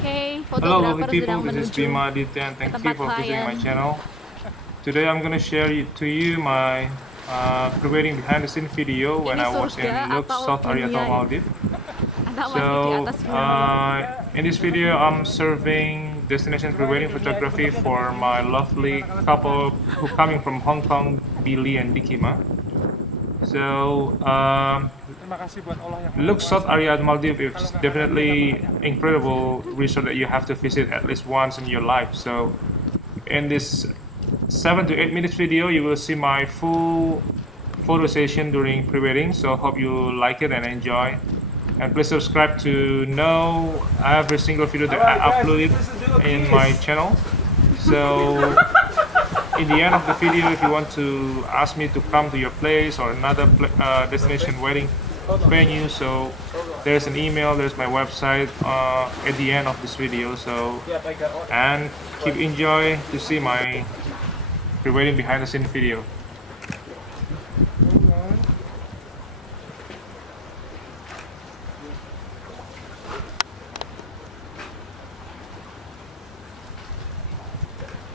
Oke, Hello lovely fotografer people, sedang this is menuju Bima Adhitya and ke thank you tempat for visiting my klien. channel. Today I'm going to share to you my preparing behind the scene video when Ini I was in surga Lux atau Atoll, dunia ini? Maldives. Atau masih di So atas bumi? in this video I'm serving destination pre-wedding photography for my lovely couple who coming from Hong Kong, Billy and Dikima. So Lux Maldives is definitely incredible resort that you have to visit at least once in your life. So in this 7 to 8 minutes video you will see my full photo session during pre-wedding. So hope you like it and enjoy, and please subscribe to know every single video that I uploaded in my channel. So in the end of the video, if you want to ask me to come to your place or another destination wedding venue, so there's an email, there's my website at the end of this video. So and keep enjoy to see my pre-wedding behind the scene video.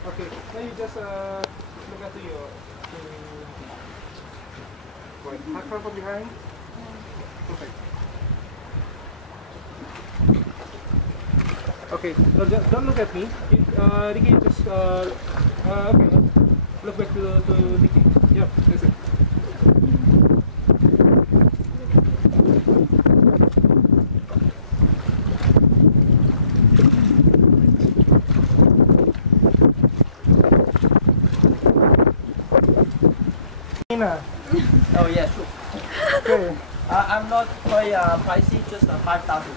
Okay, now you just look at your wait, how from behind? Perfect. Okay, no, don't look at me. Ricky, just okay, look back to Ricky. Yep, that's it. Oh yeah, sure. Okay. I'm not quite pricey, just 5,000.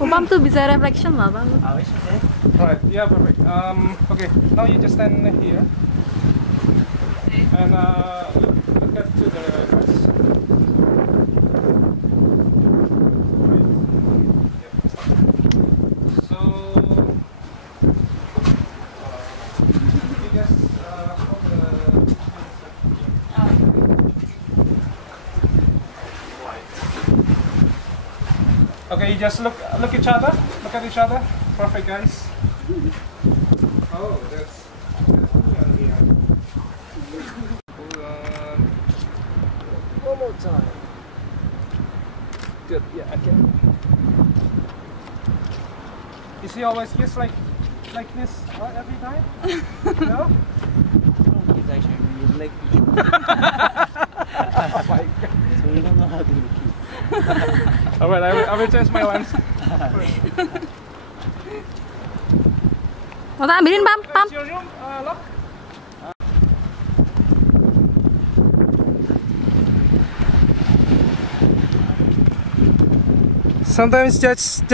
Umam tuh bisa reflection lah bang. I wish you did. Right, yeah, perfect. Okay, now you just stand here and look at to the right. So you just hold the okay, you just look each other. Look at each other. Perfect, guys. Oh, that's yeah. Hold on. One more time. Good. Yeah, okay. Is he always kiss like this every time? No. He's actually really like me. Oh my God. So you don't know how to do the kiss. Alright, I will change my lens. Mau tak ambilin pam? Is your room locked? Sometimes just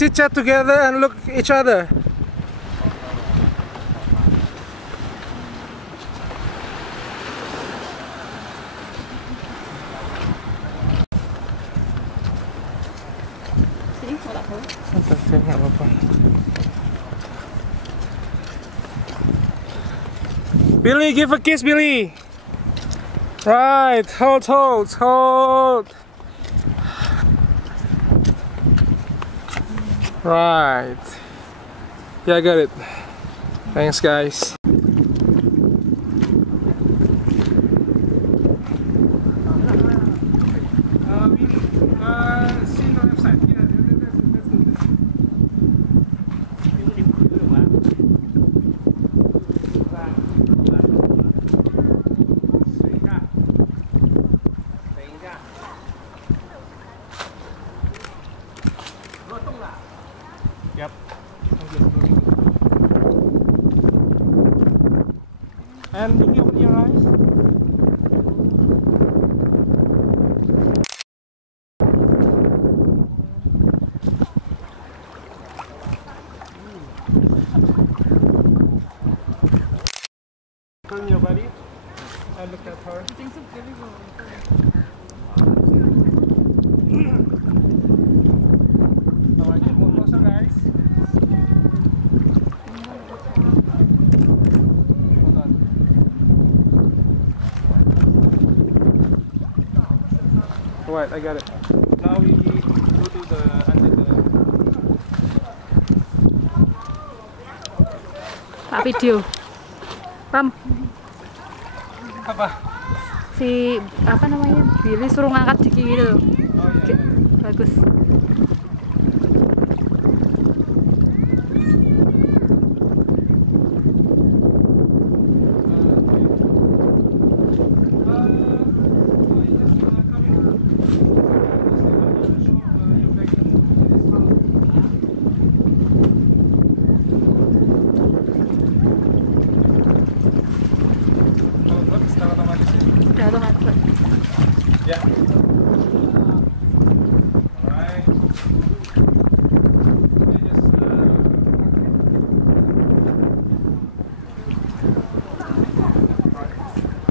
chit chat together and look each other. Sini, mau tak tahu. Okay, nggak apa-apa. Billy, give a kiss, Billy. Right, hold. Right. Yeah, I got it. Thanks, guys. See on the left side. Yeah, let's do this. Yep. And you open your eyes. Turn your body and look at her. Alright, get more closer, guys. Hold on. Alright, I got it. Now we go to Pak video. Pam, Apa? si apa namanya? Billy suruh ngangkat diki gitu. Oh iya. Bagus. Udah otomatis. Ya. Alright. Okay,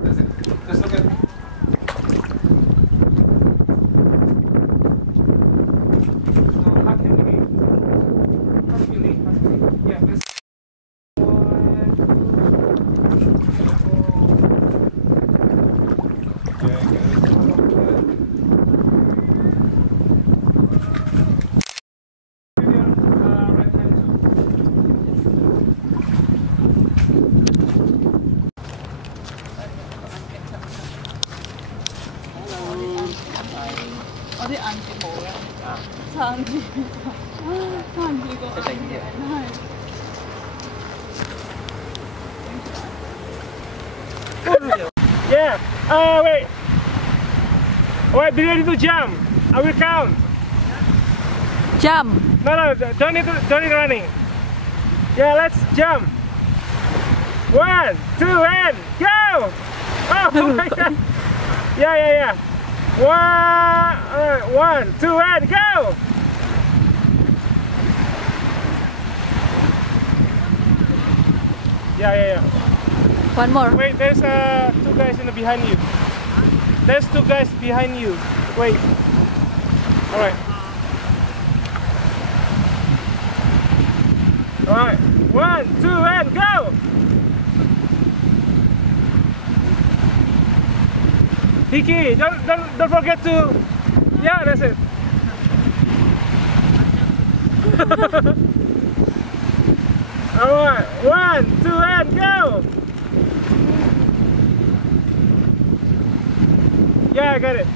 that's it. Just look at. So hug him again. Hug Billy. Hug Billy. Yeah, let's. 어디 앉고 뭐야? 차 앉고 차 앉고 Yeah. Wait. Wait, be ready to jump. I will count. Jam. No, don't need running. Yeah, let's jump. 1, 2, and go! Oh my God! Yeah. 1, 2, and go! Yeah. One more. Wait, there's 2 guys behind you. There's 2 guys behind you. Wait. All right. 1, 2, and go! Vicky, don't forget to. Yeah, that's it. All right, 1, 2, and go! Yeah, I got it.